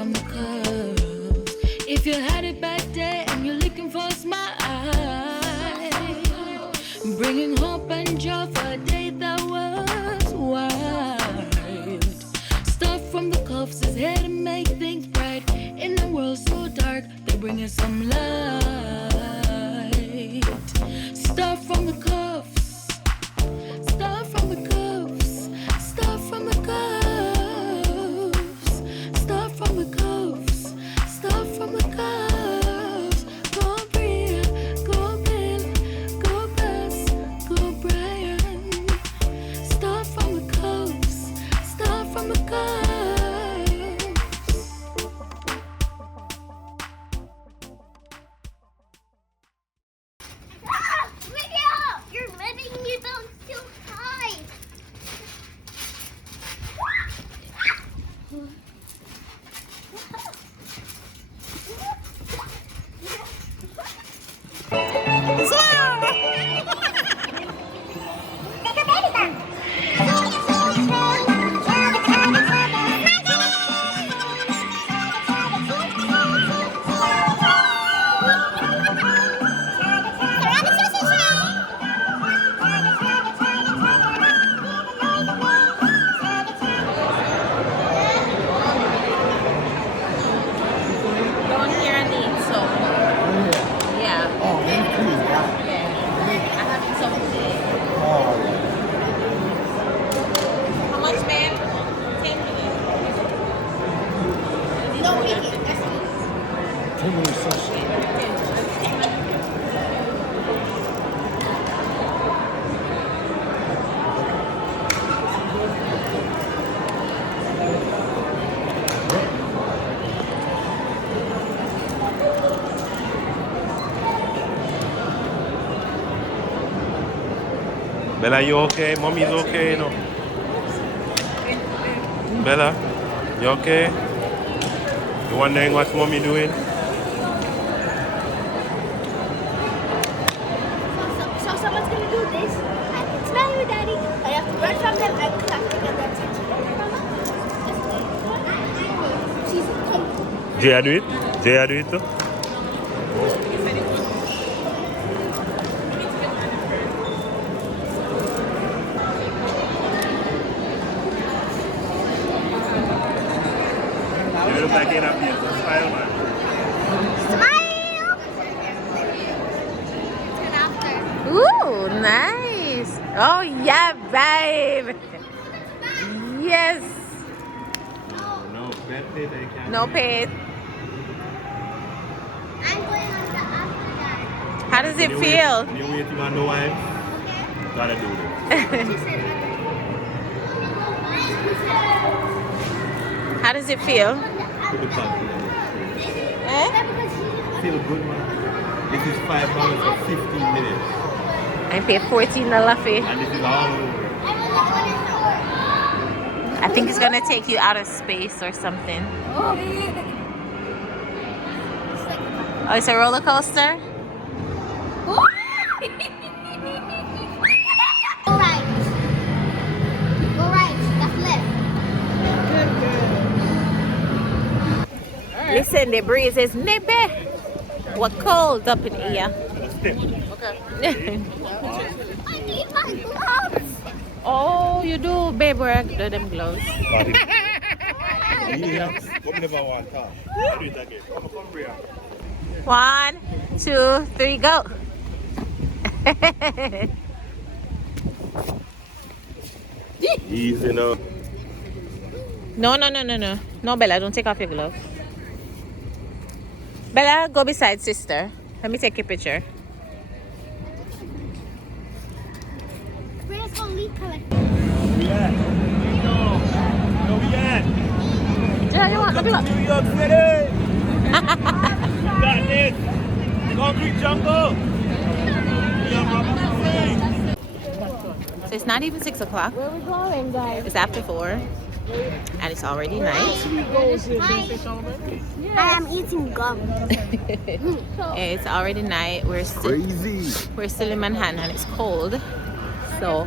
from the curves. If you had a bad day and you're looking for a smile, bringing hope and joy for a day that was wild. Stuff from the cuffs is here to make things bright. In a world so dark, they bring us some light. Stuff from the cuffs, stuff from the cuffs, stuff from the cuffs, stuff from the cuffs, stuff from the cuffs. Go Bria, go Bill, go Bess, go Brian. Stuff from the cuffs, stuff from the cuffs. You're letting me bounce too high. Bella, you okay? Mommy's okay, no? Bella, you okay? You wondering what mommy doing? So someone's gonna do this. I can smell you, Daddy. I have to run from them and clap together and touch it. She's coming. Jaya do it? Jaya do it too? You look like you're happy. Smile, man. Smile! Turn after. Ooh, nice. Oh, yeah, babe. Yes. No, that day they can't. No paid. I'm going on the after that. How does it feel? When you're waiting on the wife, gotta do this. How does it feel? Put the top. Eh? Feel good, man. This is $5 for 15 minutes. I paid $14 fee. And this is all over. I think it's gonna take you out of space or something. Oh, it's a roller coaster? Go right. Go right. That's left. Listen, the breeze is nippy. What cold up in here. I need my gloves. Oh, you do, babe, wear them gloves. One, 2, 3, go. Easy now. No. No, Bella, don't take off your glove. Bella, go beside sister. Let me take a picture. Where's gonna leave color? Yeah. Yeah, you want the glove? New York City. Got this. Concrete jungle. So it's not even 6 o'clock. Where are we going, guys? It's after 4. And it's already night. I am eating gum. It's already night. We're still in Manhattan and it's cold. So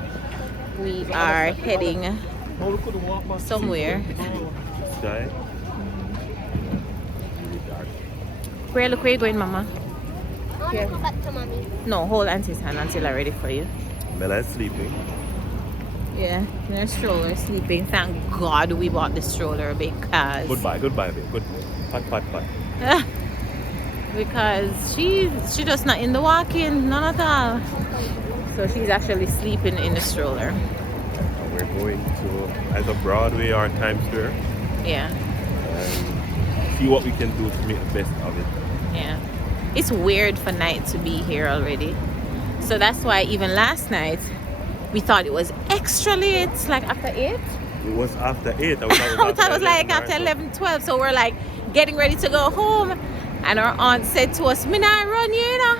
we are heading somewhere. Sky. Bria, look where you going, Mama. I want to go back to mommy. No, hold Auntie's hand until I'm ready for you. Bella's sleeping. Yeah, in her stroller, sleeping. Thank God we bought the stroller because... Goodbye, babe. Goodbye. Pat. Because she just not in the walk-in, none at all. So she's actually sleeping in the stroller. And we're going to either Broadway or Times Square. Yeah. And see what we can do to make the best of it. Yeah. It's weird for night to be here already. So that's why even last night we thought it was extra late, like after 8. It was after 8. We thought it was like after 11, 12. So we're like getting ready to go home. And our aunt said to us, "Me not run you know."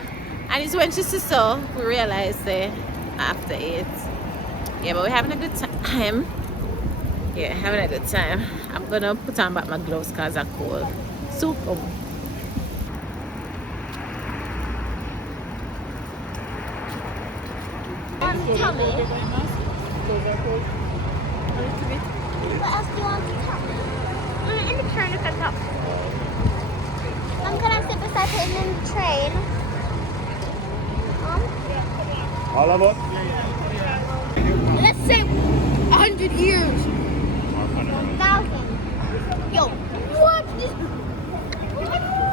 And it's when she said so, we realized after 8. Yeah, but we're having a good time. Yeah, having a good time. I'm gonna put on back my gloves because I'm cold. So cold. Tell me. What else do you want to tell me? In the train, you can talk. I'm gonna sit beside him in the train. All of us? Let's say 100 years. 1,000. Yo, watch this.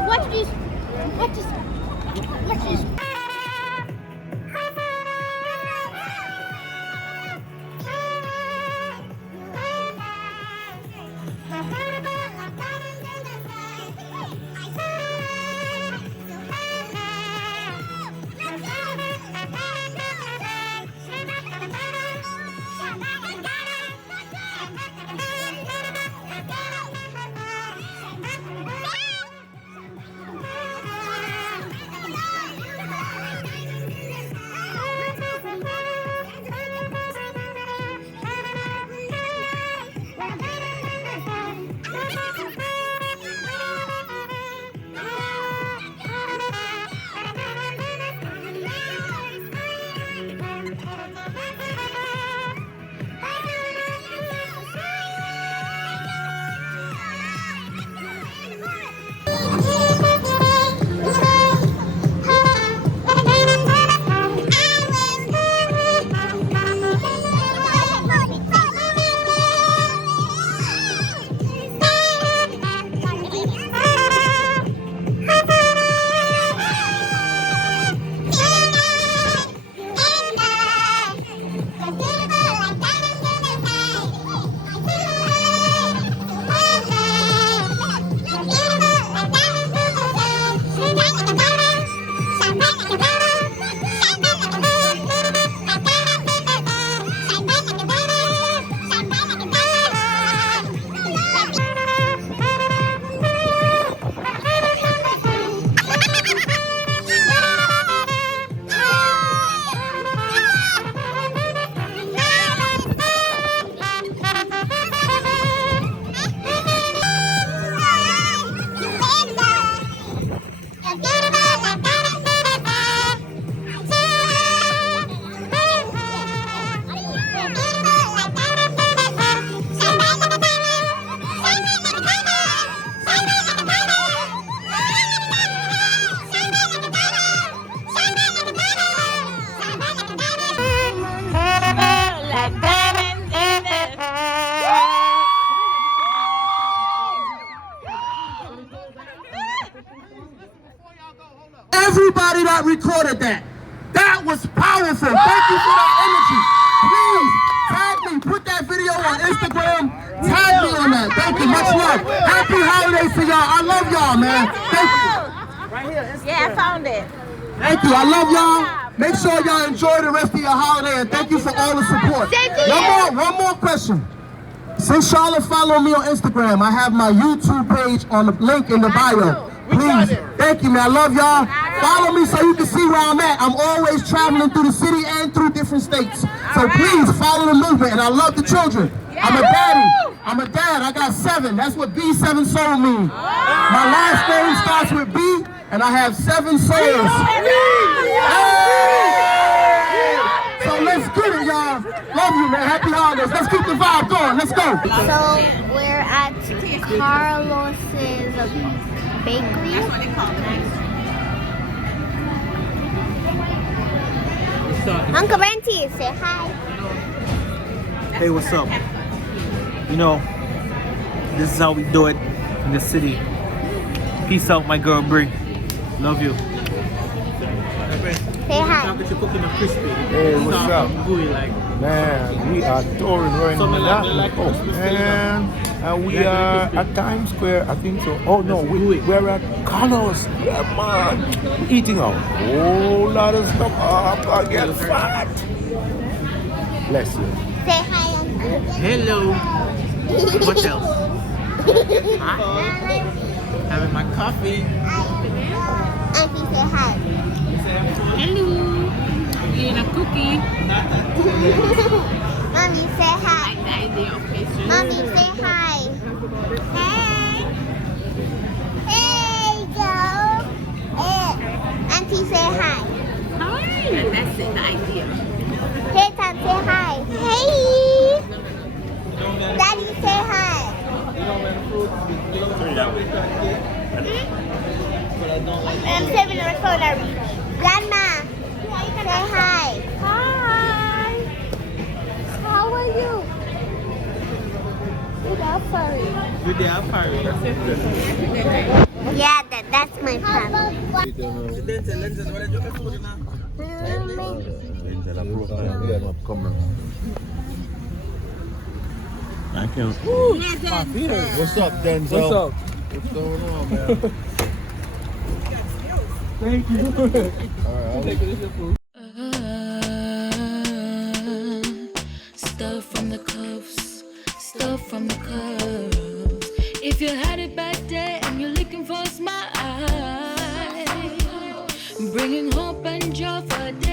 Watch this. Watch this. Watch this. Everybody that recorded that was powerful. Thank you for that energy. Please tag me, put that video on Instagram, tag me on that. Thank you, much love. Happy holidays to y'all. I love y'all, man. Thank you. Yeah, I found it. Thank you, I love y'all. Make sure y'all enjoy the rest of your holiday, and thank you for all the support. One more question. Since y'all are following me on Instagram, I have my YouTube page on the link in the bio. Please, thank you, man. I love y'all. Follow me so you can see where I'm at. I'm always traveling through the city and through different states. So please follow the movement, and I love the children. I'm a daddy. I'm a dad. I got 7. That's what B7 soul means. My last name starts with B, and I have 7 souls. So let's get it, y'all. Love you, man. Happy holidays. Let's keep the vibe going. Let's go. So we're at Carlos's bakery. That's what they call the bakery. Uncle Renty, say hi. Hey, what's up? You know, this is how we do it in the city. Peace out, my girl Brie. Love you. Say hi. Hey, what's up? Man, we are touring right now. And we are at Times Square, I think so. Oh no, we're at Carlos. Yeah, man. We're eating a whole lot of stuff. Oh, I get fat. Bless you. Say hi, Uncle. Hello. What else? Having my coffee. Auntie, say hi. Hello. Eating a cookie. Mommy, say hi. Like the idea of pastry. Mommy, say hi. Hey. Hey, girl. Hey. Auntie, say hi. Hi. And that's it, the idea. Hey, Tom, say hi. Hey. Daddy, say hi. I'm saving the recorder. Grandma, say hi. Hi. How are you? Good afternoon. Good day, F.I.R.E. Yeah, that's my plan. Thank you. What's up, Denzel? What's up? What's going on, man? Thank you. All right, Stuff from the cuffs, stuff from the curves. If you had a bad day and you're looking for a smile, bringing hope and joy for a day.